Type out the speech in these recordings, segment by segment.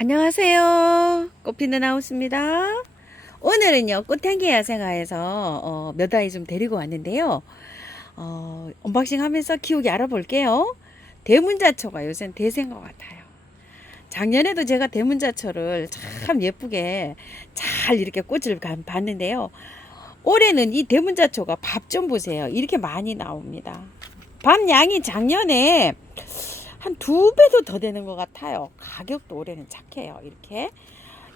안녕하세요. 꽃피는 하우스입니다. 오늘은요, 꽃향기 야생화에서 어, 몇 아이 좀 데리고 왔는데요. 어, 언박싱 하면서 키우기 알아볼게요. 대문자초가 요새 대세인 것 같아요. 작년에도 제가 대문자초를 참 예쁘게 잘 이렇게 꽃을 가- 봤는데요. 올해는 이 대문자초가 밥 좀 보세요. 이렇게 많이 나옵니다. 밥 양이 작년에 한 두 배도 더 되는 것 같아요. 가격도 올해는 착해요. 이렇게.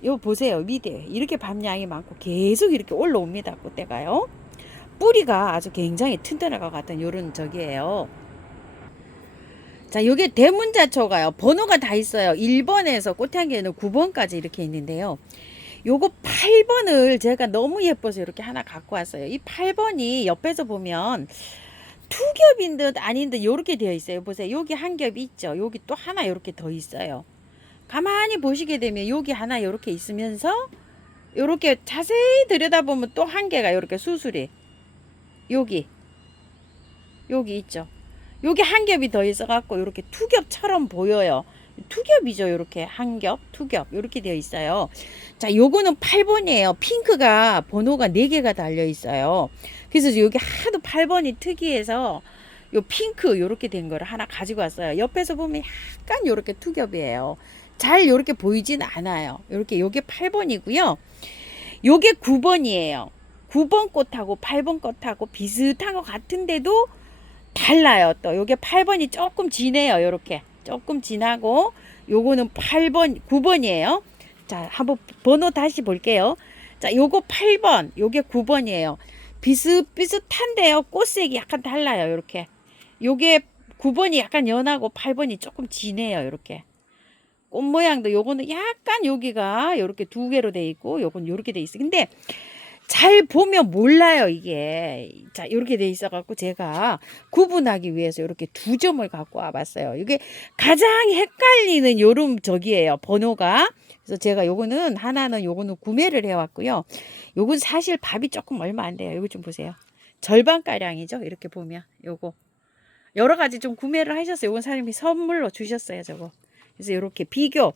요 보세요. 밑에 이렇게 밤양이 많고 계속 이렇게 올라옵니다. 꽃대가요. 뿌리가 아주 굉장히 튼튼할 것 같은 요런 저기예요. 자, 요게 대문자초가요. 번호가 다 있어요. 1번에서 꽃향기에는 9번까지 이렇게 있는데요. 요거 8번을 제가 너무 예뻐서 이렇게 하나 갖고 왔어요. 이 8번이 옆에서 보면 투겹인 듯 아닌 듯 요렇게 되어 있어요. 보세요. 여기 한 겹이 있죠. 여기 또 하나 요렇게 더 있어요. 가만히 보시게 되면 여기 하나 요렇게 있으면서 요렇게 자세히 들여다보면 또 한 개가 요렇게 수술이 여기 여기 있죠. 여기 한 겹이 더 있어 갖고 요렇게 투겹처럼 보여요. 투겹이죠. 요렇게 한 겹, 투겹 요렇게 되어 있어요. 자, 요거는 8번이에요. 핑크가 번호가 4개가 달려 있어요. 그래서 여기 하도 8번이 특이해서 요 핑크 요렇게 된 거를 하나 가지고 왔어요. 옆에서 보면 약간 요렇게 투겹이에요. 잘 요렇게 보이진 않아요. 요렇게 요게 8번이고요. 요게 9번이에요. 9번 꽃하고 8번 꽃하고 비슷한 것 같은데도 달라요. 또 요게 8번이 조금 진해요. 요렇게 조금 진하고 요거는 8번 9번이에요. 자, 한번 번호 다시 볼게요. 자, 요거 8번, 요게 9번이에요. 비슷비슷한데요. 꽃색이 약간 달라요. 요렇게. 요게 9번이 약간 연하고 8번이 조금 진해요. 요렇게. 꽃 모양도 요거는 약간 여기가 요렇게 두 개로 돼 있고 요건 요렇게 돼 있어. 근데 잘 보면 몰라요, 이게. 자, 요렇게 돼 있어 갖고 제가 구분하기 위해서 요렇게 두 점을 갖고 와 봤어요. 이게 가장 헷갈리는 요름 저기예요. 번호가. 그래서 제가 요거는 하나는 요거는 구매를 해 왔고요. 요건 사실 밥이 조금 얼마 안 돼요. 요거 좀 보세요. 절반 가량이죠. 이렇게 보면 요거 여러 가지 좀 구매를 하셨어요. 요건 사장님이 선물로 주셨어요. 저거. 그래서 요렇게 비교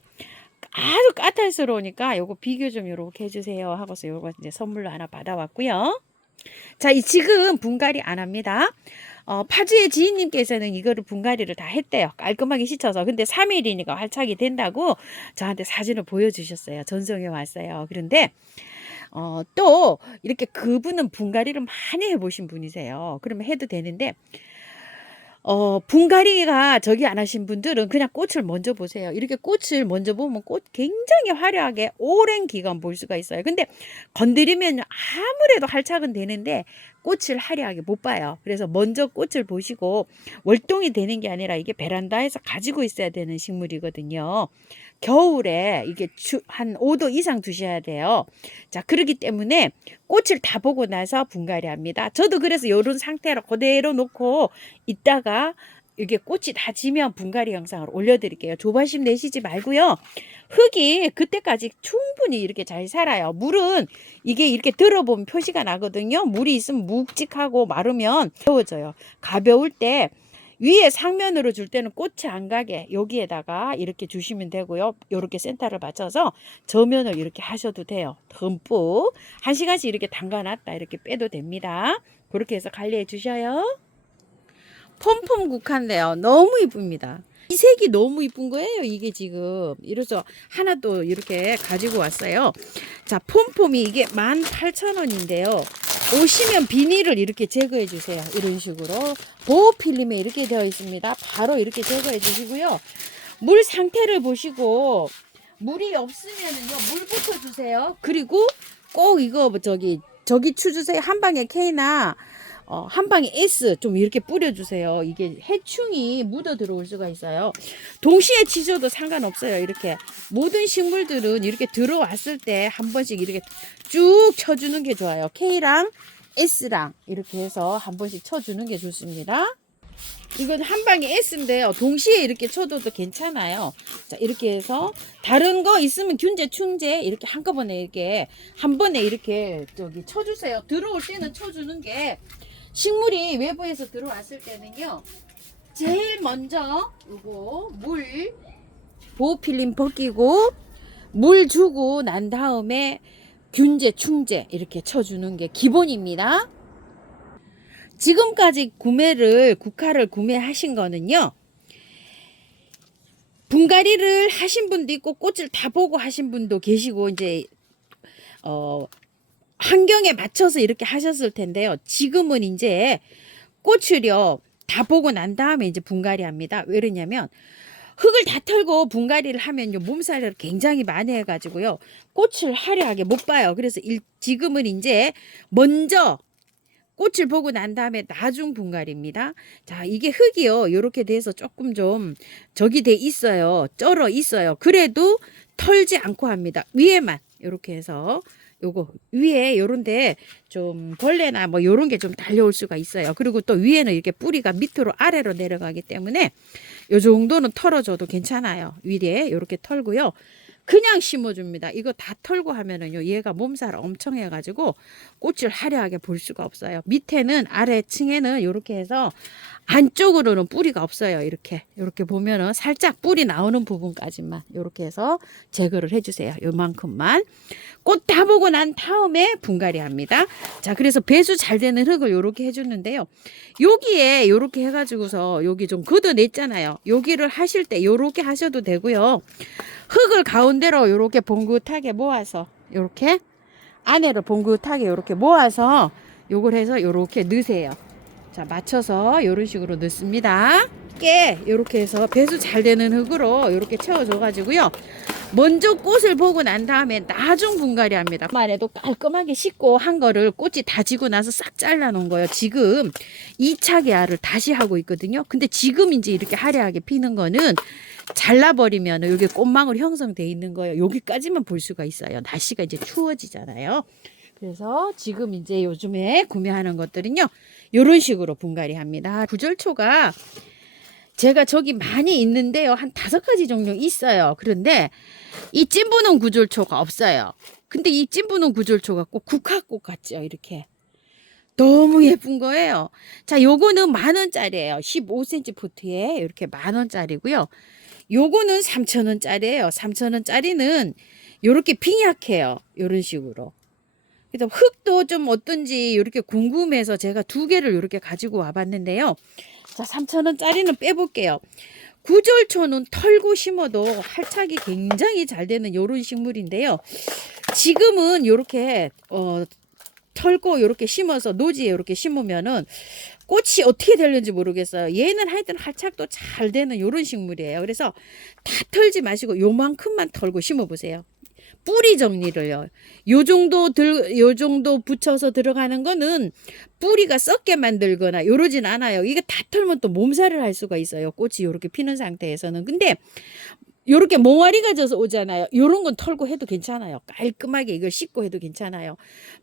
아주 까탈스러우니까 요거 비교 좀 요렇게 해주세요 하고서 요거 이제 선물로 하나 받아왔고요. 자, 이 지금 분갈이 안 합니다. 어, 파주의 지인님께서는 이거를 분갈이를 다 했대요. 깔끔하게 씻어서. 근데 3일이니까 활착이 된다고 저한테 사진을 보여주셨어요. 전송해 왔어요. 그런데 어, 또 이렇게 그분은 분갈이를 많이 해보신 분이세요. 그러면 해도 되는데 어, 분갈이가 저기 안 하신 분들은 그냥 꽃을 먼저 보세요. 이렇게 꽃을 먼저 보면 꽃 굉장히 화려하게 오랜 기간 볼 수가 있어요. 근데 건드리면 아무래도 할착은 되는데 꽃을 화려하게 못 봐요. 그래서 먼저 꽃을 보시고 월동이 되는 게 아니라 이게 베란다에서 가지고 있어야 되는 식물이거든요. 겨울에 이게 주, 한 5도 이상 두셔야 돼요. 자, 그렇기 때문에 꽃을 다 보고 나서 분갈이 합니다. 저도 그래서 이런 상태로 그대로 놓고 있다가 이게 꽃이 다 지면 분갈이 영상을 올려드릴게요. 조바심 내시지 말고요. 흙이 그때까지 충분히 이렇게 잘 살아요. 물은 이게 이렇게 들어보면 표시가 나거든요. 물이 있으면 묵직하고 마르면 가벼워져요. 가벼울 때 위에 상면으로 줄 때는 꽃이 안 가게 여기에다가 이렇게 주시면 되고요. 이렇게 센터를 맞춰서 저면을 이렇게 하셔도 돼요. 듬뿍 한 시간씩 이렇게 담가놨다 이렇게 빼도 됩니다. 그렇게 해서 관리해 주셔요. 폼폼 국화인데요. 너무 이쁩니다. 이 색이 너무 이쁜 거예요. 이게 지금. 이래서 하나 또 이렇게 가지고 왔어요. 자, 폼폼이 이게 18,000원인데요. 오시면 비닐을 이렇게 제거해 주세요. 이런 식으로. 보호 필름에 이렇게 되어 있습니다. 바로 이렇게 제거해 주시고요. 물 상태를 보시고 물이 없으면은요. 물부터 주세요. 그리고 꼭 이거 뭐 저기 저기 추주세요. 한 방에 K나 어, 한 방에 S 좀 이렇게 뿌려주세요. 이게 해충이 묻어 들어올 수가 있어요. 동시에 치셔도 상관없어요. 이렇게 모든 식물들은 이렇게 들어왔을 때 한 번씩 이렇게 쭉 쳐주는 게 좋아요. K랑 S랑 이렇게 해서 한 번씩 쳐주는 게 좋습니다. 이건 한 방에 S인데요. 동시에 이렇게 쳐줘도 괜찮아요. 자, 이렇게 해서 다른 거 있으면 균제, 충제 이렇게 한꺼번에 이렇게 한 번에 이렇게 저기 쳐주세요. 들어올 때는 쳐주는 게 식물이 외부에서 들어왔을 때는요. 제일 먼저 요거 물 보호필름 벗기고 물 주고 난 다음에 균제, 충제 이렇게 쳐주는 게 기본입니다. 지금까지 구매를 국화를 구매하신 거는요. 분갈이를 하신 분도 있고 꽃을 다 보고 하신 분도 계시고 이제 어 환경에 맞춰서 이렇게 하셨을 텐데요. 지금은 이제 꽃을요 다 보고 난 다음에 이제 분갈이 합니다. 왜 그러냐면 흙을 다 털고 분갈이를 하면요 몸살을 굉장히 많이 해가지고요 꽃을 화려하게 못 봐요. 그래서 일, 지금은 이제 먼저 꽃을 보고 난 다음에 나중 분갈이입니다. 자, 이게 흙이요. 요렇게 돼서 조금 좀 적이 돼 있어요. 쩔어 있어요. 그래도 털지 않고 합니다. 위에만 요렇게 해서 요거 위에 요런데 좀 벌레나 뭐 요런 게 좀 달려올 수가 있어요. 그리고 또 위에는 이렇게 뿌리가 밑으로 아래로 내려가기 때문에 요 정도는 털어줘도 괜찮아요. 위에 요렇게 털고요. 그냥 심어줍니다. 이거 다 털고 하면은요, 얘가 몸살 엄청 해가지고 꽃을 화려하게 볼 수가 없어요. 밑에는 아래층에는 이렇게 해서 안쪽으로는 뿌리가 없어요. 이렇게 이렇게 보면은 살짝 뿌리 나오는 부분까지만 이렇게 해서 제거를 해주세요. 요만큼만 꽃 다 보고 난 다음에 분갈이 합니다. 자, 그래서 배수 잘 되는 흙을 이렇게 해주는데요. 여기에 이렇게 해가지고서 여기 좀 걷어냈잖아요. 여기를 하실 때 이렇게 하셔도 되고요. 흙을 가운데로 이렇게 봉긋하게 모아서 이렇게 안에로 봉긋하게 이렇게 모아서 요걸 해서 이렇게 넣으세요. 자, 맞춰서 이런 식으로 넣습니다. 깨 이렇게 해서 배수 잘 되는 흙으로 이렇게 채워줘 가지고요. 먼저 꽃을 보고 난 다음에 나중 분갈이 합니다. 만에도 깔끔하게 씻고 한 거를 꽃이 다 지고 나서 싹 잘라 놓은 거예요. 지금 2차 개화를 다시 하고 있거든요. 근데 지금 이제 이렇게 화려하게 피는 거는 잘라버리면 여기 꽃망울 형성돼 있는 거예요. 여기까지만 볼 수가 있어요. 날씨가 이제 추워지잖아요. 그래서 지금 이제 요즘에 구매하는 것들은요. 이런 식으로 분갈이 합니다. 구절초가 제가 저기 많이 있는데요. 한 다섯 가지 종류 있어요. 그런데 이 찐부는 구절초가 없어요. 근데 이 찐부는 구절초가 꼭 국화꽃 같죠. 이렇게. 너무 예쁜 거예요. 자, 요거는 만 원짜리예요. 15cm 포트에 이렇게 만 원짜리고요. 요거는 3천 원짜리예요. 3천 원짜리는 요렇게 빙약해요. 요런 식으로. 그래서 흙도 좀 어떤지 이렇게 궁금해서 제가 두 개를 이렇게 가지고 와봤는데요. 자, 3,000원짜리는 빼볼게요. 구절초는 털고 심어도 활착이 굉장히 잘 되는 요런 식물인데요. 지금은 요렇게, 어, 털고 요렇게 심어서 노지에 이렇게 심으면은 꽃이 어떻게 되는지 모르겠어요. 얘는 하여튼 활착도 잘 되는 요런 식물이에요. 그래서 다 털지 마시고 요만큼만 털고 심어 보세요. 뿌리 정리를요. 요 정도 들, 요 정도 붙여서 들어가는 거는 뿌리가 썩게 만들거나 요러진 않아요. 이게 다 털면 또 몸살을 할 수가 있어요. 꽃이 요렇게 피는 상태에서는. 근데 요렇게 몽아리가 져서 오잖아요. 요런 건 털고 해도 괜찮아요. 깔끔하게 이걸 씻고 해도 괜찮아요.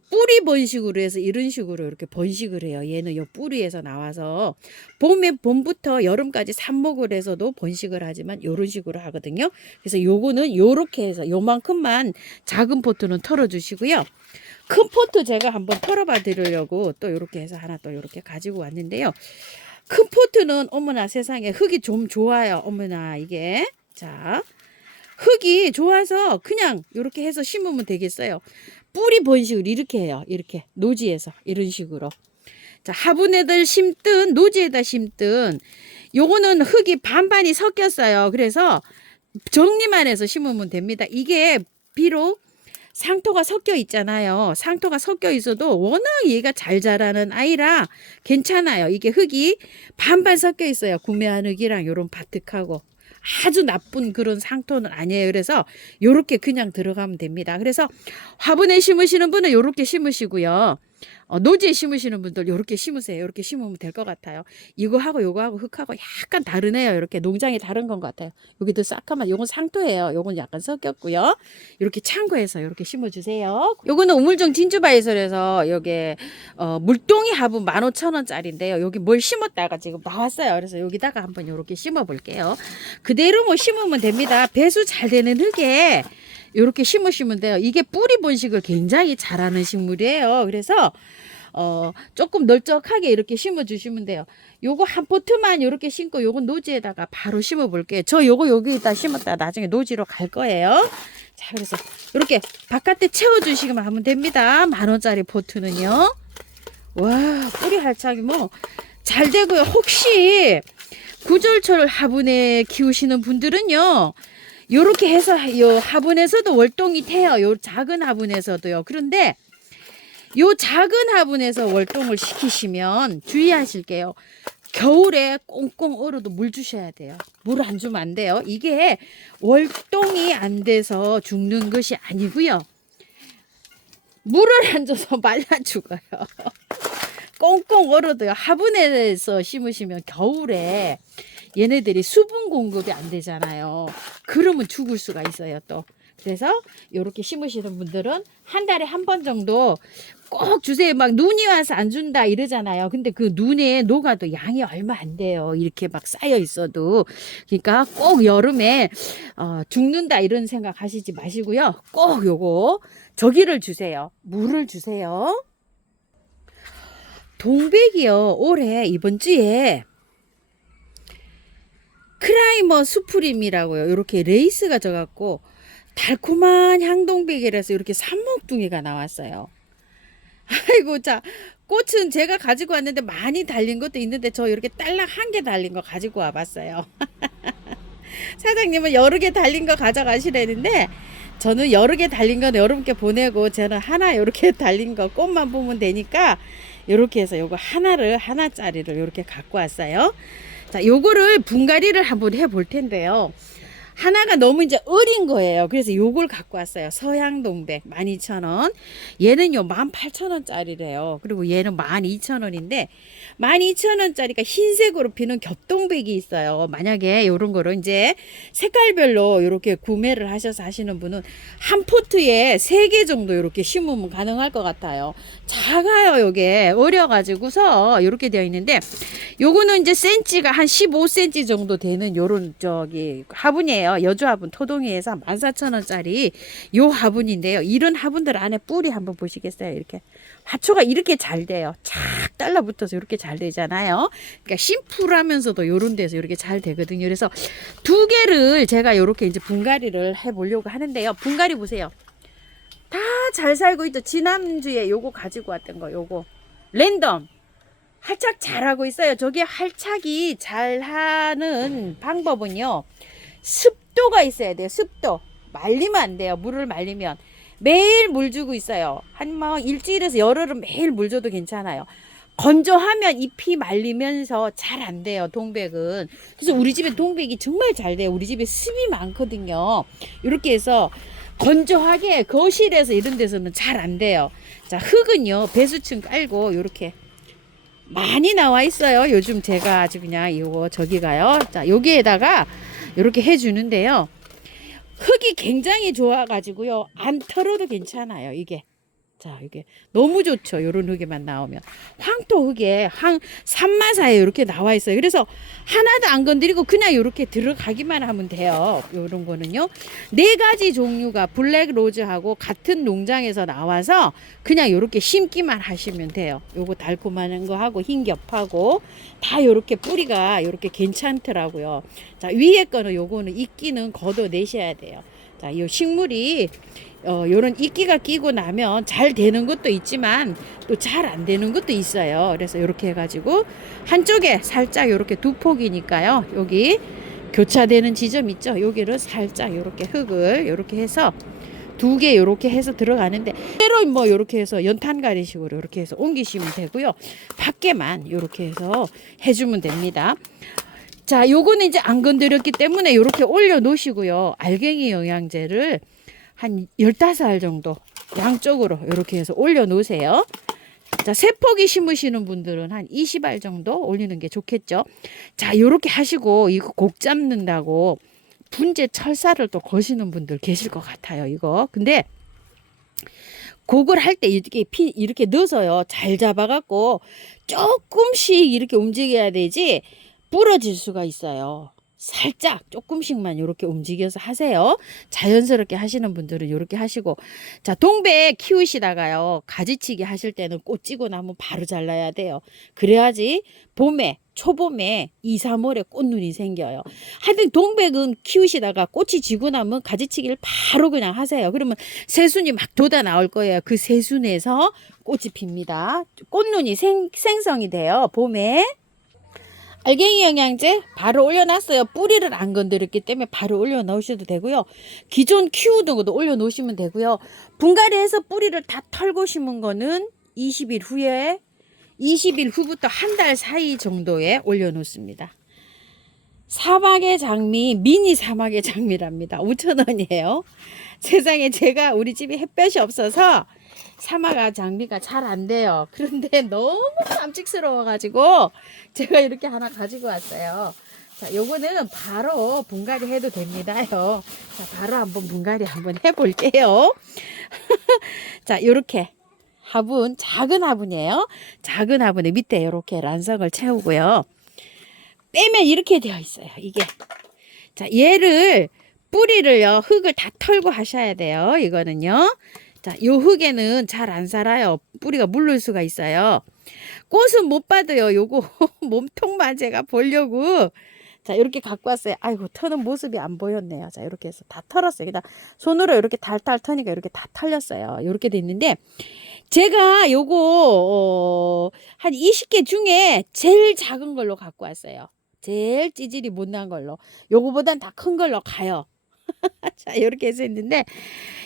뿌리 번식으로 해서 이런 식으로 이렇게 번식을 해요. 얘는 요 뿌리에서 나와서 봄에 봄부터 여름까지 삽목을 해서도 번식을 하지만 요런 식으로 하거든요. 그래서 요거는 요렇게 해서 요만큼만 작은 포트는 털어 주시고요. 큰 포트 제가 한번 털어봐 드리려고 또 요렇게 해서 하나 또 요렇게 가지고 왔는데요. 큰 포트는 어머나 세상에 흙이 좀 좋아요. 어머나 이게 자, 흙이 좋아서 그냥 이렇게 해서 심으면 되겠어요. 뿌리 번식을 이렇게 해요. 이렇게 노지에서 이런 식으로. 자, 화분에들 심든 노지에다 심든 요거는 흙이 반반이 섞였어요. 그래서 정리만 해서 심으면 됩니다. 이게 비록 상토가 섞여 있잖아요. 상토가 섞여 있어도 워낙 얘가 잘 자라는 아이라 괜찮아요. 이게 흙이 반반 섞여 있어요. 구매한 흙이랑 요런 바특하고. 아주 나쁜 그런 상토는 아니에요. 그래서 요렇게 그냥 들어가면 됩니다. 그래서 화분에 심으시는 분은 요렇게 심으시고요. 어, 노지에 심으시는 분들 요렇게 심으세요. 요렇게 심으면 될 것 같아요. 이거하고 요거하고 흙하고 약간 다르네요. 이렇게 농장이 다른 건 같아요. 여기도 싹하면 요건 상토예요. 요건 약간 섞였고요. 이렇게 참고해서 요렇게 심어주세요. 요거는 우물정 진주바이설에서 여기 어, 물동이 화분 15,000원짜리인데요. 여기 뭘 심었다가 지금 나왔어요. 그래서 여기다가 한번 요렇게 심어 볼게요. 그대로 뭐 심으면 됩니다. 배수 잘 되는 흙에 이렇게 심으시면 돼요. 이게 뿌리 번식을 굉장히 잘하는 식물이에요. 그래서 어 조금 널쩍하게 이렇게 심어 주시면 돼요. 요거 한 포트만 이렇게 심고 요거 노지에다가 바로 심어 볼게요. 저 요거 여기다 심었다 나중에 노지로 갈 거예요. 자, 그래서 이렇게 바깥에 채워주시기만 하면 됩니다. 만 원짜리 포트는요. 와, 뿌리 할착이 뭐 잘 되고요. 혹시 구절철 화분에 키우시는 분들은요. 요렇게 해서 요 화분에서도 월동이 돼요. 요 작은 화분에서도요. 그런데 요 작은 화분에서 월동을 시키시면 주의하실 게요. 겨울에 꽁꽁 얼어도 물 주셔야 돼요. 물 안 주면 안 돼요. 이게 월동이 안 돼서 죽는 것이 아니고요. 물을 안 줘서 말라 죽어요. 꽁꽁 얼어도요. 화분에서 심으시면 겨울에 얘네들이 수분 공급이 안 되잖아요. 그러면 죽을 수가 있어요, 또. 그래서 이렇게 심으시는 분들은 한 달에 한 번 정도 꼭 주세요. 막 눈이 와서 안 준다 이러잖아요. 근데 그 눈에 녹아도 양이 얼마 안 돼요. 이렇게 막 쌓여 있어도. 그러니까 꼭 여름에 어, 죽는다 이런 생각 하시지 마시고요. 꼭 요거 저기를 주세요. 물을 주세요. 동백이요. 올해 이번 주에 크라이머 수프림이라고요. 이렇게 레이스가 져갖고 달콤한 향동백이라서 이렇게 삼목둥이가 나왔어요. 아이고 자 꽃은 제가 가지고 왔는데 많이 달린 것도 있는데 저 이렇게 딸랑 한 개 달린 거 가지고 와봤어요. 사장님은 여러 개 달린 거 가져가시라는데 저는 여러 개 달린 건 여러분께 보내고 저는 하나 이렇게 달린 거 꽃만 보면 되니까 이렇게 해서 요거 하나를 하나짜리를 이렇게 갖고 왔어요. 자, 요거를 분갈이를 한번 해볼 텐데요. 하나가 너무 이제 어린 거예요. 그래서 요걸 갖고 왔어요. 서양동백 12,000원. 얘는요 18,000원짜리래요. 그리고 얘는 12,000원인데 12,000원짜리가 흰색으로 피는 겹동백이 있어요. 만약에 요런 거를 이제 색깔별로 이렇게 구매를 하셔서 하시는 분은 한 포트에 세개 정도 이렇게 심으면 가능할 것 같아요. 작아요, 요게. 어려가지고서 이렇게 되어 있는데 요거는 이제 센치가 한 15cm 정도 되는 요런 저기 화분이에요. 여주 화분 토동이에서 14,000원짜리 요 화분인데요. 이런 화분들 안에 뿌리 한번 보시겠어요? 이렇게 화초가 이렇게 잘 돼요. 착 달라붙어서 이렇게 잘 되잖아요. 그러니까 심플하면서도 요런 데서 이렇게 잘 되거든요. 그래서 두 개를 제가 이렇게 이제 분갈이를 해 보려고 하는데요. 분갈이 보세요. 다 잘 살고 있죠. 지난주에 요거 가지고 왔던 거 요거 랜덤 활착 잘하고 있어요. 저게 활착이 잘하는 방법은요. 습도가 있어야 돼요. 습도. 말리면 안 돼요. 물을 말리면. 매일 물 주고 있어요. 한뭐 일주일에서 열흘은 매일 물 줘도 괜찮아요. 건조하면 잎이 말리면서 잘 안 돼요. 동백은. 그래서 우리 집에 동백이 정말 잘 돼요. 우리 집에 습이 많거든요. 이렇게 해서 건조하게 거실에서 이런 데서는 잘 안 돼요. 자, 흙은요. 배수층 깔고 이렇게 많이 나와 있어요. 요즘 제가 아주 그냥 이거 저기 가요. 자, 여기에다가 이렇게 해 주는데요. 흙이 굉장히 좋아 가지고요. 안 털어도 괜찮아요, 이게. 자, 이게 너무 좋죠. 요런 흙에만 나오면. 황토 흙에 황 산마사에 이렇게 나와 있어요. 그래서 하나도 안 건드리고 그냥 이렇게 들어가기만 하면 돼요. 요런 거는요. 네 가지 종류가 블랙 로즈하고 같은 농장에서 나와서 그냥 요렇게 심기만 하시면 돼요. 요거 달콤한 거 하고 흰 겹하고 다 요렇게 뿌리가 요렇게 괜찮더라고요. 자, 위에 거는 요거는 이끼는 걷어 내셔야 돼요. 자, 요 식물이 어, 요런 이끼가 끼고 나면 잘 되는 것도 있지만 또 잘 안 되는 것도 있어요. 그래서 요렇게 해가지고 한쪽에 살짝 요렇게 두 폭이니까요. 여기 교차되는 지점 있죠. 여기를 살짝 요렇게 흙을 요렇게 해서 두개 요렇게 해서 들어가는데 때로 뭐 요렇게 해서 연탄가리식으로 요렇게 해서 옮기시면 되고요. 밖에만 요렇게 해서 해주면 됩니다. 자, 요거는 이제 안 건드렸기 때문에 요렇게 올려 놓으시고요. 알갱이 영양제를 한 15알 정도 양쪽으로 이렇게 해서 올려 놓으세요. 자, 세 포기 심으시는 분들은 한 20알 정도 올리는 게 좋겠죠. 자, 요렇게 하시고 이거 곡 잡는다고 분재 철사를 또 거시는 분들 계실 것 같아요, 이거. 근데 곡을 할 때 이렇게 피 이렇게 넣어서요. 잘 잡아 갖고 조금씩 이렇게 움직여야 되지 부러질 수가 있어요. 살짝 조금씩만 이렇게 움직여서 하세요. 자연스럽게 하시는 분들은 이렇게 하시고 자 동배 키우시다가요 가지치기 하실 때는 꽃 찌고 나면 바로 잘라야 돼요. 그래야지 봄에 초봄에 2, 3월에 꽃눈이 생겨요. 하여튼 동백은 키우시다가 꽃이 지고 나면 가지치기를 바로 그냥 하세요. 그러면 새순이 막 돋아 나올 거예요. 그 새순에서 꽃이 핍니다. 꽃눈이 생, 생성이 돼요. 봄에. 알갱이 영양제 바로 올려놨어요. 뿌리를 안 건드렸기 때문에 바로 올려놓으셔도 되고요. 기존 키우던 것도 올려놓으시면 되고요. 분갈이해서 뿌리를 다 털고 심은 거는 20일 후에 20일 후부터 한 달 사이 정도에 올려놓습니다. 사막의 장미, 미니 사막의 장미랍니다. 5,000원이에요. 세상에 제가 우리 집에 햇볕이 없어서 사막 장미가 잘 안 돼요. 그런데 너무 깜찍스러워가지고 제가 이렇게 하나 가지고 왔어요. 자, 요거는 바로 분갈이 해도 됩니다요. 자, 바로 한번 분갈이 한번 해볼게요. 자, 요렇게 화분, 작은 화분이에요. 작은 화분에 밑에 이렇게 란석을 채우고요. 빼면 이렇게 되어 있어요. 이게. 자, 얘를 뿌리를요, 흙을 다 털고 하셔야 돼요. 이거는요. 자, 요 흙에는 잘 안 살아요. 뿌리가 물를 수가 있어요. 꽃은 못 받아요. 요거 몸통만 제가 보려고. 자, 이렇게 갖고 왔어요. 아이고, 터는 모습이 안 보였네요. 자, 이렇게 해서 다 털었어요. 그냥 손으로 이렇게 달달 터니까 이렇게 다 털렸어요. 이렇게 돼 있는데, 제가 요거, 어, 한 20개 중에 제일 작은 걸로 갖고 왔어요. 제일 찌질이 못난 걸로. 요거보단 다 큰 걸로 가요. 자, 이렇게 해서 했는데,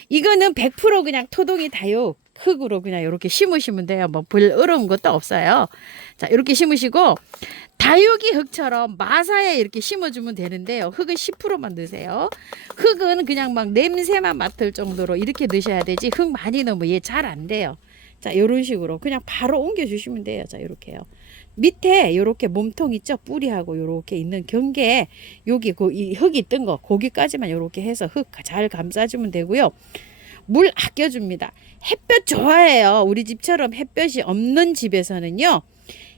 이거는 100% 그냥 토동이 다육 흙으로 그냥 이렇게 심으시면 돼요. 뭐별 어려운 것도 없어요. 자, 이렇게 심으시고 다육이 흙처럼 마사에 이렇게 심어주면 되는데요. 흙은 10%만 넣으세요. 흙은 그냥 막 냄새만 맡을 정도로 이렇게 넣으셔야 되지. 흙 많이 넣으면 얘 잘 안 돼요. 자, 이런 식으로 그냥 바로 옮겨 주시면 돼요. 자, 이렇게요. 밑에 요렇게 몸통 있죠? 뿌리하고 요렇게 있는 경계 여기 그 이 흙이 뜬 거 거기까지만 요렇게 해서 흙 잘 감싸주면 되고요. 물 아껴줍니다. 햇볕 좋아해요. 우리 집처럼 햇볕이 없는 집에서는요.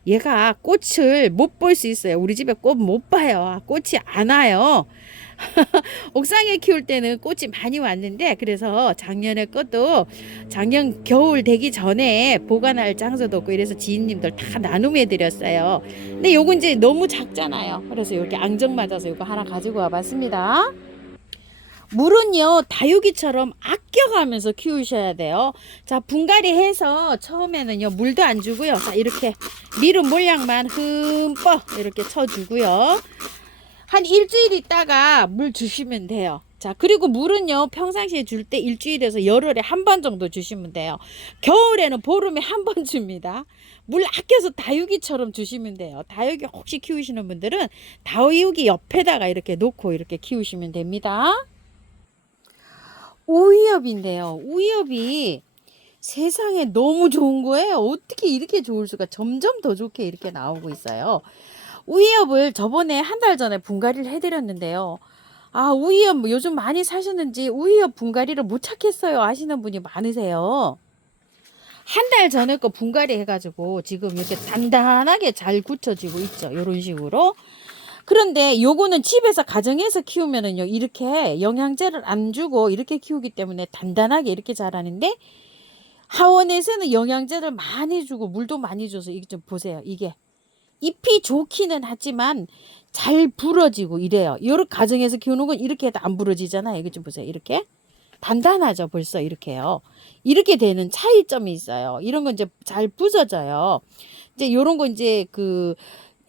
얘가 꽃을 못 볼 수 있어요. 우리 집에 꽃 못 봐요. 꽃이 안 와요. 옥상에 키울 때는 꽃이 많이 왔는데 그래서 작년에 것도 작년 겨울 되기 전에 보관할 장소도 없고 이래서 지인님들 다 나눔해 드렸어요. 근데 요건 이제 너무 작잖아요. 그래서 이렇게 앙정 맞아서 이거 하나 가지고 와봤습니다. 물은요 다육이처럼 아껴가면서 키우셔야 돼요. 자 분갈이 해서 처음에는요 물도 안 주고요. 자 이렇게 미름 물량만 흠뻑 이렇게 쳐주고요. 한 일주일 있다가 물 주시면 돼요. 자, 그리고 물은요, 평상시에 줄 때 일주일에서 열흘에 한 번 정도 주시면 돼요. 겨울에는 보름에 한 번 줍니다. 물 아껴서 다육이처럼 주시면 돼요. 다육이 혹시 키우시는 분들은 다육이 옆에다가 이렇게 놓고 이렇게 키우시면 됩니다. 우이엽인데요. 우이엽이 세상에 너무 좋은 거예요. 어떻게 이렇게 좋을 수가 점점 더 좋게 이렇게 나오고 있어요. 우이엽을 저번에 한 달 전에 분갈이를 해드렸는데요. 아, 우이엽 뭐 요즘 많이 사셨는지 우이엽 분갈이를 못 찾겠어요 하시는 분이 많으세요. 한 달 전에 거 분갈이 해가지고 지금 이렇게 단단하게 잘 굳혀지고 있죠. 이런 식으로. 그런데 요거는 집에서 가정에서 키우면은요 이렇게 영양제를 안 주고 이렇게 키우기 때문에 단단하게 이렇게 자라는데 하원에서는 영양제를 많이 주고 물도 많이 줘서 이게 좀 보세요 이게 잎이 좋기는 하지만 잘 부러지고 이래요. 요런 가정에서 키우는 건 이렇게 해도 안 부러지잖아요. 이거 좀 보세요. 이렇게? 단단하죠. 벌써 이렇게요. 이렇게 되는 차이점이 있어요. 이런 건 이제 잘 부서져요. 이제 요런 거 이제 그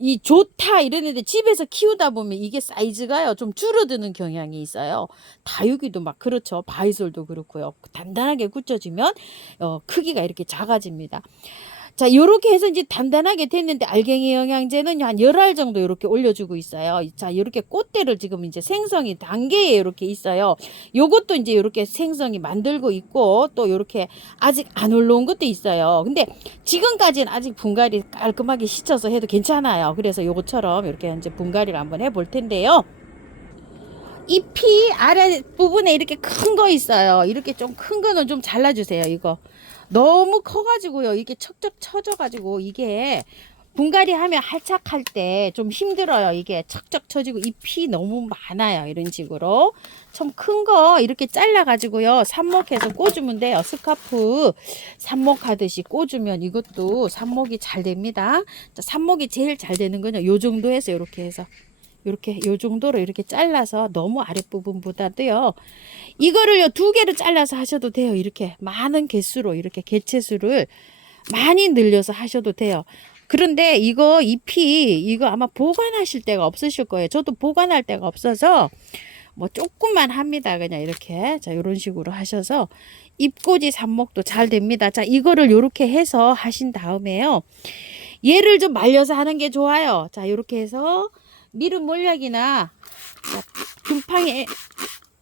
이 좋다 이랬는데 집에서 키우다 보면 이게 사이즈가요. 좀 줄어드는 경향이 있어요. 다육이도 막 그렇죠. 바이솔도 그렇고요. 단단하게 굳혀지면 어, 크기가 이렇게 작아집니다. 자, 요렇게 해서 이제 단단하게 됐는데 알갱이 영양제는 한 열 알 정도 이렇게 올려주고 있어요. 자, 이렇게 꽃대를 지금 이제 생성이 단계에 이렇게 있어요. 요것도 이제 이렇게 생성이 만들고 있고 또 이렇게 아직 안 올라온 것도 있어요. 근데 지금까지는 아직 분갈이 깔끔하게 씻어서 해도 괜찮아요. 그래서 요것처럼 이렇게 이제 분갈이를 한번 해볼 텐데요. 잎이 아래 부분에 이렇게 큰 거 있어요. 이렇게 좀 큰 거는 좀 잘라주세요. 이거 너무 커가지고요. 이게 척척 쳐져가지고 이게 분갈이 하면 할착할 때 좀 힘들어요. 이게 척척 쳐지고 잎이 너무 많아요. 이런 식으로. 좀 큰 거 이렇게 잘라가지고요. 삽목해서 꽂으면 돼요. 스카프 삽목하듯이 꽂으면 이것도 삽목이 잘 됩니다. 자, 삽목이 제일 잘 되는 거는 요 정도 해서 이렇게 해서. 이렇게 요 정도로 이렇게 잘라서 너무 아랫부분보다도요. 이거를요 두 개로 잘라서 하셔도 돼요. 이렇게 많은 개수로 이렇게 개체수를 많이 늘려서 하셔도 돼요. 그런데 이거 잎이 이거 아마 보관하실 데가 없으실 거예요. 저도 보관할 데가 없어서 뭐 조금만 합니다. 그냥 이렇게 자 이런 식으로 하셔서 잎꽂이 삽목도 잘 됩니다. 자 이거를 이렇게 해서 하신 다음에요. 얘를 좀 말려서 하는 게 좋아요. 자 이렇게 해서 미름 몰약이나 금팡에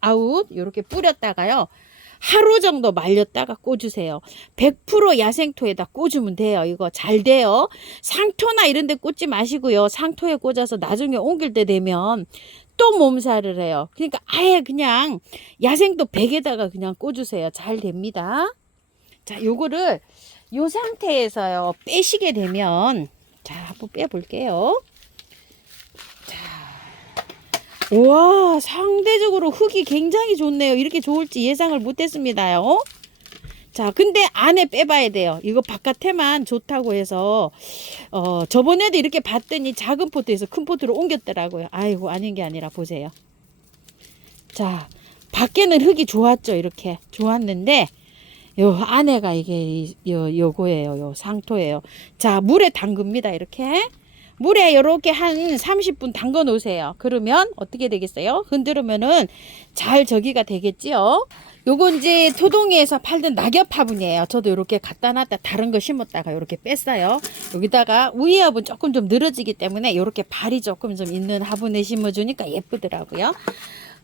아웃 이렇게 뿌렸다가요. 하루 정도 말렸다가 꽂으세요. 100% 야생토에다 꽂으면 돼요. 이거 잘 돼요. 상토나 이런 데 꽂지 마시고요. 상토에 꽂아서 나중에 옮길 때 되면 또 몸살을 해요. 그러니까 아예 그냥 야생토 100에다가 그냥 꽂으세요. 잘 됩니다. 자, 요거를 요 상태에서요. 빼시게 되면 자, 한번 빼 볼게요. 와 상대적으로 흙이 굉장히 좋네요. 이렇게 좋을지 예상을 못했습니다요. 자, 근데 안에 빼봐야 돼요. 이거 바깥에만 좋다고 해서 어 저번에도 이렇게 봤더니 작은 포트에서 큰 포트로 옮겼더라고요. 아이고 아닌 게 아니라 보세요. 자, 밖에는 흙이 좋았죠. 이렇게 좋았는데 요 안에가 이게 요 요거예요. 요 상토예요. 자, 물에 담급니다. 이렇게. 물에 이렇게 한 30분 담궈 놓으세요. 그러면 어떻게 되겠어요? 흔들으면은 잘 저기가 되겠지요. 요건 이제 토동이에서 팔던 낙엽 화분이에요. 저도 이렇게 갖다 놨다 다른 거 심었다가 이렇게 뺐어요. 여기다가 위에 화분 조금 좀 늘어지기 때문에 이렇게 발이 조금 좀 있는 화분에 심어주니까 예쁘더라고요.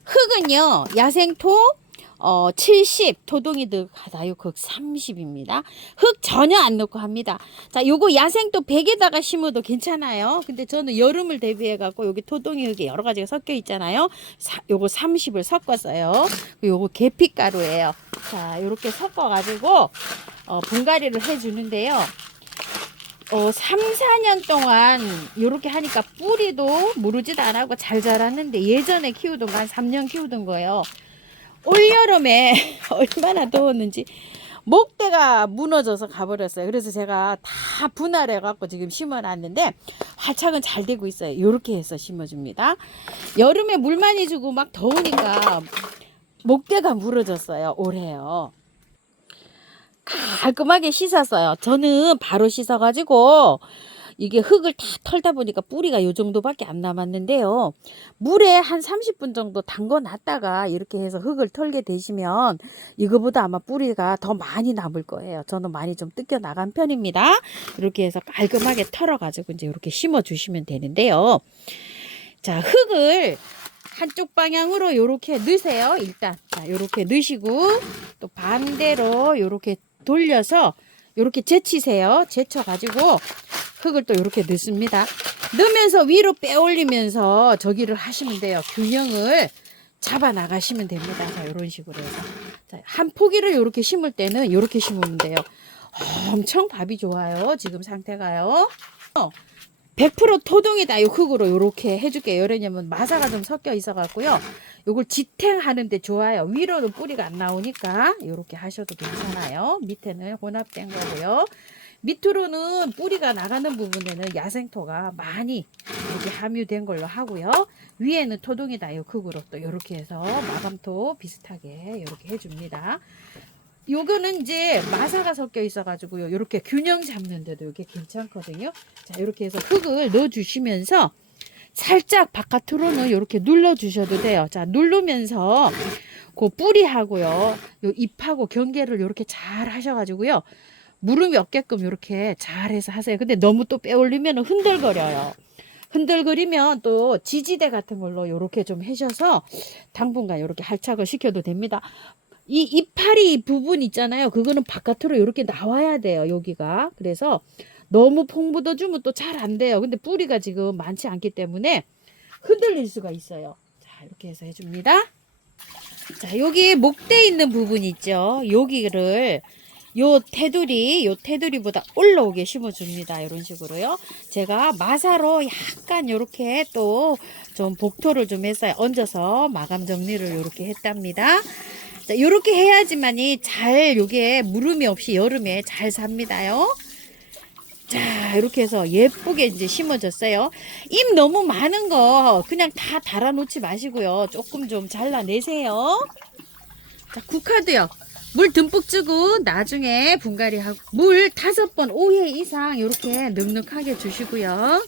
흙은요, 야생토, 어, 70, 토동이득 하다요, 극 30입니다. 흙 전혀 안 넣고 합니다. 자, 요거 야생토 100에다가 심어도 괜찮아요. 근데 저는 여름을 대비해갖고 여기 토동이 흙이 여러 가지가 섞여 있잖아요. 사, 요거 30을 섞었어요. 요거 계피가루예요. 자, 요렇게 섞어가지고, 어, 분갈이를 해주는데요. 어, 3, 4년 동안 요렇게 하니까 뿌리도 무르지도 안 하고 잘 자랐는데 예전에 키우던 거한 3년 키우던 거예요. 올여름에 얼마나 더웠는지 목대가 무너져서 가버렸어요. 그래서 제가 다 분할해 갖고 지금 심어놨는데 활착은 잘 되고 있어요. 이렇게 해서 심어줍니다. 여름에 물 많이 주고 막 더우니까 목대가 무너졌어요. 올해요. 깔끔하게 씻었어요. 저는 바로 씻어가지고 이게 흙을 다 털다 보니까 뿌리가 요 정도밖에 안 남았는데요. 물에 한 30분 정도 담궈 놨다가 이렇게 해서 흙을 털게 되시면 이거보다 아마 뿌리가 더 많이 남을 거예요. 저는 많이 좀 뜯겨 나간 편입니다. 이렇게 해서 깔끔하게 털어가지고 이제 이렇게 심어 주시면 되는데요. 자, 흙을 한쪽 방향으로 이렇게 넣으세요. 일단 자, 이렇게 넣으시고 또 반대로 이렇게 돌려서 이렇게 제치세요. 제쳐 가지고 흙을 또 이렇게 넣습니다. 넣으면서 위로 빼올리면서 저기를 하시면 돼요. 균형을 잡아 나가시면 됩니다. 자, 이런 식으로 해서. 자, 한 포기를 이렇게 심을 때는 이렇게 심으면 돼요. 엄청 밥이 좋아요. 지금 상태가요. 어, 100% 토동이다. 이 흙으로 이렇게 해줄게요. 왜냐면 마사가 좀 섞여 있어 갖고요. 요걸 지탱하는데 좋아요. 위로는 뿌리가 안 나오니까 이렇게 하셔도 괜찮아요. 밑에는 혼합된 거고요. 밑으로는 뿌리가 나가는 부분에는 야생토가 많이 이렇게 함유된 걸로 하고요. 위에는 토동이다. 이 흙으로 또 이렇게 해서 마감토 비슷하게 이렇게 해줍니다. 요거는 이제 마사가 섞여 있어가지고요. 이렇게 균형 잡는데도 이게 괜찮거든요. 자, 이렇게 해서 흙을 넣어주시면서 살짝 바깥으로는 이렇게 눌러주셔도 돼요. 자, 누르면서 그 뿌리하고요. 요 잎하고 경계를 이렇게 잘 하셔가지고요. 무릎이 없게끔 이렇게 잘 해서 하세요. 근데 너무 또 빼올리면 흔들거려요. 흔들거리면 또 지지대 같은 걸로 이렇게 좀 해셔서 당분간 이렇게 할착을 시켜도 됩니다. 이 이파리 부분 있잖아요. 그거는 바깥으로 이렇게 나와야 돼요. 여기가. 그래서 너무 퐁묻어 주면 또 잘 안 돼요. 근데 뿌리가 지금 많지 않기 때문에 흔들릴 수가 있어요. 자, 이렇게 해서 해줍니다. 자, 여기 목대 있는 부분 있죠. 여기를 요 테두리, 요 테두리보다 올라오게 심어줍니다. 이런 식으로요. 제가 마사로 약간 요렇게 또 좀 복토를 좀 해서 얹어서 마감 정리를 요렇게 했답니다. 자, 요렇게 해야지만이 잘 요게 무름이 없이 여름에 잘 삽니다요. 자, 이렇게 해서 예쁘게 이제 심어졌어요. 잎 너무 많은 거 그냥 다 달아놓지 마시고요. 조금 좀 잘라내세요. 자, 국화도요. 물 듬뿍 주고 나중에 분갈이 하고 물 다섯 번 5회 이상 이렇게 넉넉하게 주시고요.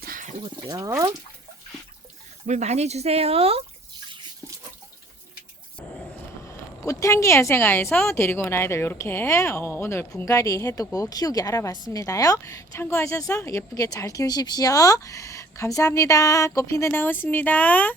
자, 이것도요. 물 많이 주세요. 꽃향기 야생화에서 데리고 온 아이들 이렇게 어, 오늘 분갈이 해두고 키우기 알아봤습니다요. 참고하셔서 예쁘게 잘 키우십시오. 감사합니다. 꽃피는 나왔습니다.